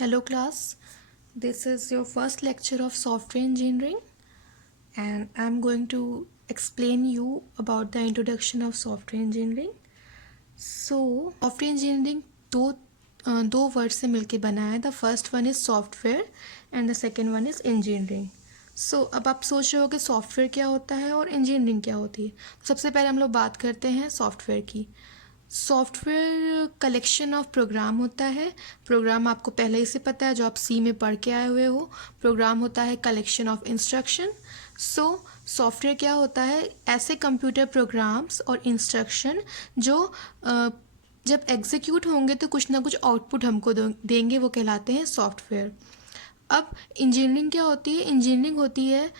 Hello class, this is your first lecture of software engineering and I'm going to explain you about the introduction of software engineering. Software engineering दो word से मिलके बना है. The first one is software and the second one is engineering. अब आप सोच रहे हो कि सॉफ्टवेयर क्या होता है और इंजीनियरिंग क्या होती है. सबसे पहले हम लोग बात करते हैं सॉफ्टवेयर की. सॉफ्टवेयर कलेक्शन ऑफ प्रोग्राम होता है. प्रोग्राम आपको पहले ही से पता है जो आप सी में पढ़ के आए हुए हो. प्रोग्राम होता है कलेक्शन ऑफ इंस्ट्रक्शन. सॉफ्टवेयर क्या होता है? ऐसे कंप्यूटर प्रोग्राम्स और इंस्ट्रक्शन जो जब एग्जीक्यूट होंगे तो कुछ ना कुछ आउटपुट हमको देंगे, वो कहलाते हैं सॉफ्टवेयर. अब इंजीनियरिंग क्या होती है? इंजीनियरिंग होती है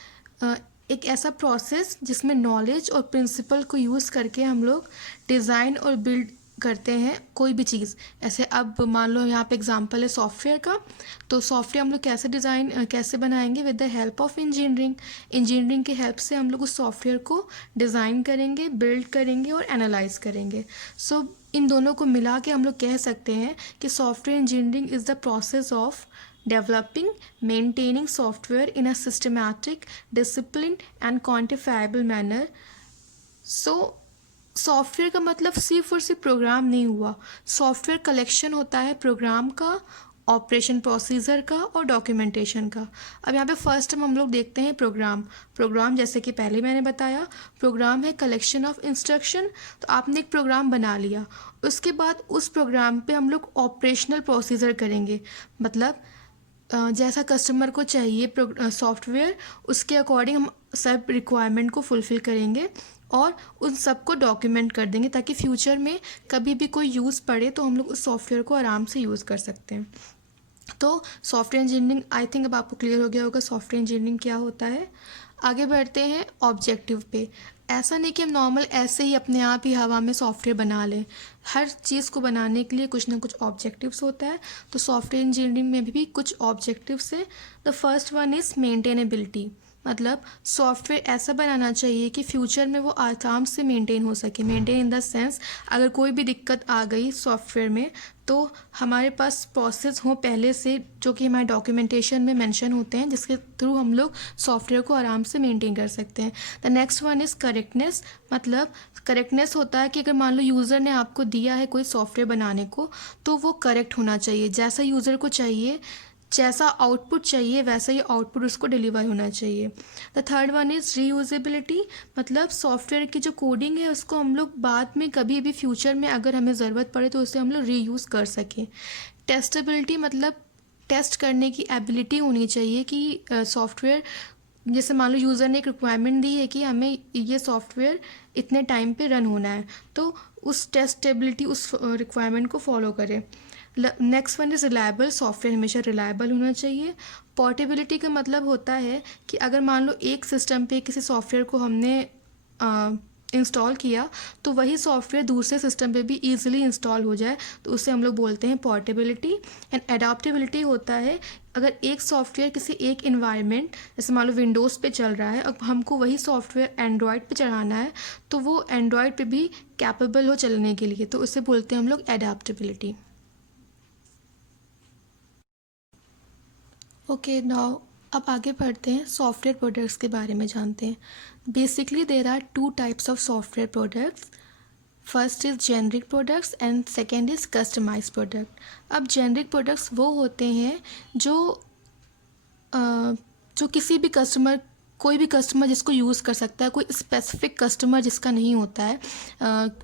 एक ऐसा प्रोसेस जिसमें नॉलेज और प्रिंसिपल को यूज़ करके हम लोग डिज़ाइन और बिल्ड करते हैं कोई भी चीज़. ऐसे अब मान लो यहाँ पे एग्जांपल है सॉफ्टवेयर का, तो सॉफ्टवेयर हम लोग कैसे बनाएंगे? With the help of engineering. Engineering की हेल्प से हम लोग उस सॉफ्टवेयर को डिज़ाइन करेंगे, बिल्ड करेंगे और एनालाइज करेंगे. इन दोनों को मिला के हम लोग कह सकते हैं कि software engineering is the process of developing, maintaining software in a systematic, disciplined and quantifiable manner. Software का मतलब सिर्फ और सिर्फ प्रोग्राम नहीं हुआ. सॉफ्टवेयर कलेक्शन होता है प्रोग्राम का, ऑपरेशन प्रोसीजर का और डॉक्यूमेंटेशन का. अब यहाँ पे फर्स्ट हम लोग देखते हैं प्रोग्राम जैसे कि पहले मैंने बताया, प्रोग्राम है कलेक्शन ऑफ इंस्ट्रक्शन. तो आपने एक प्रोग्राम बना लिया, उसके बाद उस प्रोग्राम पे हम लोग ऑपरेशनल प्रोसीजर करेंगे. मतलब जैसा कस्टमर को चाहिए सॉफ्टवेयर, उसके अकॉर्डिंग हम सब रिक्वायरमेंट को फुलफ़िल करेंगे और उन सब को डॉक्यूमेंट कर देंगे ताकि फ्यूचर में कभी भी कोई यूज़ पड़े तो हम लोग उस सॉफ्टवेयर को आराम से यूज़ कर सकते हैं. तो सॉफ्टवेयर इंजीनियरिंग, आई थिंक अब आपको क्लियर हो गया होगा सॉफ्टवेयर इंजीनियरिंग क्या होता है. आगे बढ़ते हैं ऑब्जेक्टिव पे. ऐसा नहीं कि हम नॉर्मल ऐसे ही अपने आप ही हवा में सॉफ्टवेयर बना लें. हर चीज़ को बनाने के लिए कुछ ना कुछ ऑब्जेक्टिव्स होता है. तो सॉफ्टवेयर इंजीनियरिंग में भी कुछ ऑब्जेक्टिव्स है. The first one is maintainability. मतलब सॉफ्टवेयर ऐसा बनाना चाहिए कि फ्यूचर में वो आराम से मेंटेन हो सके. मेंटेन इन द सेंस, अगर कोई भी दिक्कत आ गई सॉफ्टवेयर में तो हमारे पास प्रोसेस हो पहले से जो कि हमारे डॉक्यूमेंटेशन में मेंशन होते हैं, जिसके थ्रू हम लोग सॉफ्टवेयर को आराम से मेंटेन कर सकते हैं. The next one is correctness. मतलब करेक्टनेस होता है कि अगर मान लो यूज़र ने आपको दिया है कोई सॉफ्टवेयर बनाने को, तो वो करेक्ट होना चाहिए. जैसा यूज़र को चाहिए, जैसा आउटपुट चाहिए वैसा ही आउटपुट उसको डिलीवर होना चाहिए. The third one is reusability. मतलब सॉफ्टवेयर की जो कोडिंग है उसको हम लोग बाद में कभी भी फ्यूचर में अगर हमें ज़रूरत पड़े तो उसे हम लोग रीयूज़ कर सकें. टेस्टेबिलिटी मतलब टेस्ट करने की एबिलिटी होनी चाहिए कि सॉफ्टवेयर, जैसे मान लो यूज़र ने एक रिक्वायरमेंट दी है कि हमें ये सॉफ्टवेयर इतने टाइम पे रन होना है, तो उस टेस्टेबिलिटी उस रिक्वायरमेंट को फॉलो करे. Next one is reliable. Software हमेशा रिलायबल होना चाहिए. पोर्टेबिलिटी का मतलब होता है कि अगर मान लो एक सिस्टम पे किसी सॉफ्टवेयर को हमने इंस्टॉल किया तो वही सॉफ्टवेयर दूसरे सिस्टम पे भी ईजिली इंस्टॉल हो जाए, तो उसे हम लोग बोलते हैं पोर्टेबिलिटी. एंड एडाप्टेबिलिटी होता है अगर एक सॉफ्टवेयर किसी एक इन्वायरमेंट, जैसे मान लो विंडोज़ पे चल रहा है, अब हमको वही सॉफ्टवेयर एंड्रॉयड पे चढ़ाना है तो वो एंड्रॉयड पे भी कैपेबल हो चलने के लिए, तो उसे बोलते हैं हम लोग एडाप्टेबिलिटी. ओके नाउ अब आगे बढ़ते हैं सॉफ्टवेयर प्रोडक्ट्स के बारे में जानते हैं. Basically there are two types of software products. First is generic products and second is customise product. अब जेनरिक प्रोडक्ट्स वो होते हैं जो किसी भी कस्टमर, कोई भी कस्टमर जिसको यूज़ कर सकता है, कोई स्पेसिफिक कस्टमर जिसका नहीं होता है,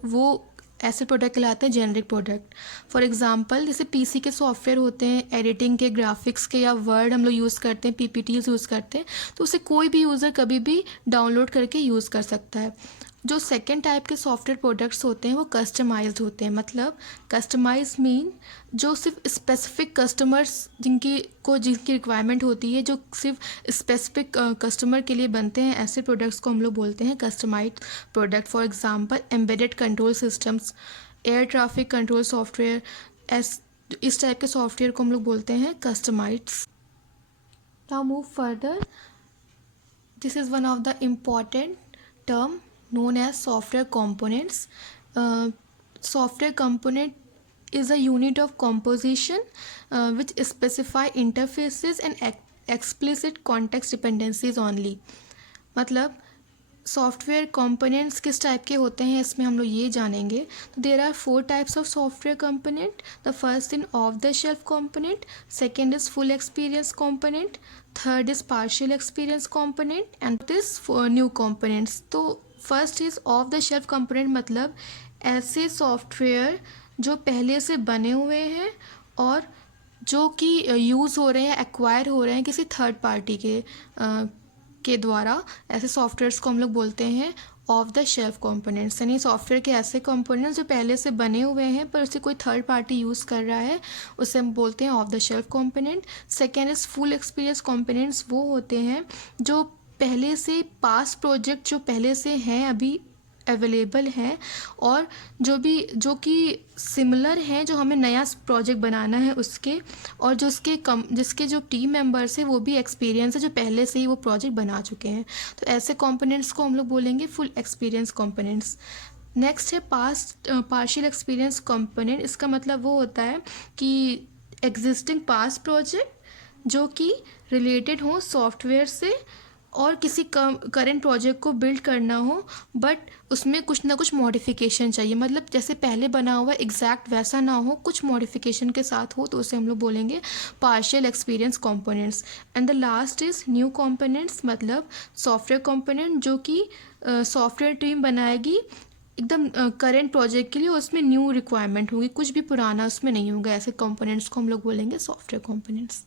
वो ऐसे प्रोडक्ट कहलाते हैं जेनरिक प्रोडक्ट. फॉर एग्जांपल जैसे पीसी के सॉफ्टवेयर होते हैं एडिटिंग के, ग्राफिक्स के, या वर्ड हम लोग यूज़ करते हैं, पीपीटीज यूज़ करते हैं, तो उसे कोई भी यूज़र कभी भी डाउनलोड करके यूज़ कर सकता है. जो सेकेंड टाइप के सॉफ्टवेयर प्रोडक्ट्स होते हैं वो कस्टमाइज्ड होते हैं. मतलब कस्टमाइज मीन जो सिर्फ स्पेसिफिक कस्टमर्स जिनकी रिक्वायरमेंट होती है, जो सिर्फ स्पेसिफिक कस्टमर के लिए बनते हैं, ऐसे प्रोडक्ट्स को हम लोग बोलते हैं customised product. For example embedded control systems, air traffic control software, इस टाइप के सॉफ्टवेयर को हम लोग बोलते हैं customised. Now move further. This is one of the important term known as software components. Software component is a unit of composition which specify interfaces and explicit context dependencies only. मतलब software components किस type के होते हैं इसमें हम लोग ये जानेंगे. तो there are 4 types of software component. The first in off the shelf component, second is full experience component, third is partial experience component and this new components. तो first is off the shelf component मतलब ऐसे software जो पहले से बने हुए हैं और जो कि यूज़ हो रहे हैं, एक्वायर हो रहे हैं किसी थर्ड पार्टी के द्वारा. ऐसे सॉफ्टवेयर्स को हम लोग बोलते हैं ऑफ द शेल्फ कंपोनेंट्स. यानी सॉफ्टवेयर के ऐसे कंपोनेंट्स जो पहले से बने हुए हैं पर उसे कोई थर्ड पार्टी यूज़ कर रहा है, उसे हम बोलते हैं of the shelf component. Second is full experience components. वो होते हैं जो पहले से पास्ट प्रोजेक्ट जो पहले से हैं, अभी अवेलेबल हैं और जो कि सिमिलर हैं, जो हमें नया प्रोजेक्ट बनाना है उसके, और जो जिसके जो टीम मेंबर्स हैं वो भी एक्सपीरियंस है, जो पहले से ही वो प्रोजेक्ट बना चुके हैं. तो ऐसे कंपोनेंट्स को हम लोग बोलेंगे फुल एक्सपीरियंस कंपोनेंट्स. नेक्स्ट है पार्शियल एक्सपीरियंस कंपोनेंट. इसका मतलब वो होता है कि एग्जिस्टिंग पास्ट प्रोजेक्ट जो कि रिलेटेड हो सॉफ्टवेयर से और किसी करेंट प्रोजेक्ट को बिल्ड करना हो, बट उसमें कुछ ना कुछ मॉडिफिकेशन चाहिए. मतलब जैसे पहले बना हुआ एग्जैक्ट वैसा ना हो, कुछ मॉडिफिकेशन के साथ हो, तो उसे हम लोग बोलेंगे partial experience components. And the last is new components. मतलब सॉफ्टवेयर कंपोनेंट जो कि सॉफ्टवेयर टीम बनाएगी एकदम करेंट प्रोजेक्ट के लिए, उसमें न्यू रिक्वायरमेंट होगी, कुछ भी पुराना उसमें नहीं होगा. ऐसे कंपोनेंट्स को हम लोग बोलेंगे सॉफ्टवेयर कंपोनेंट्स.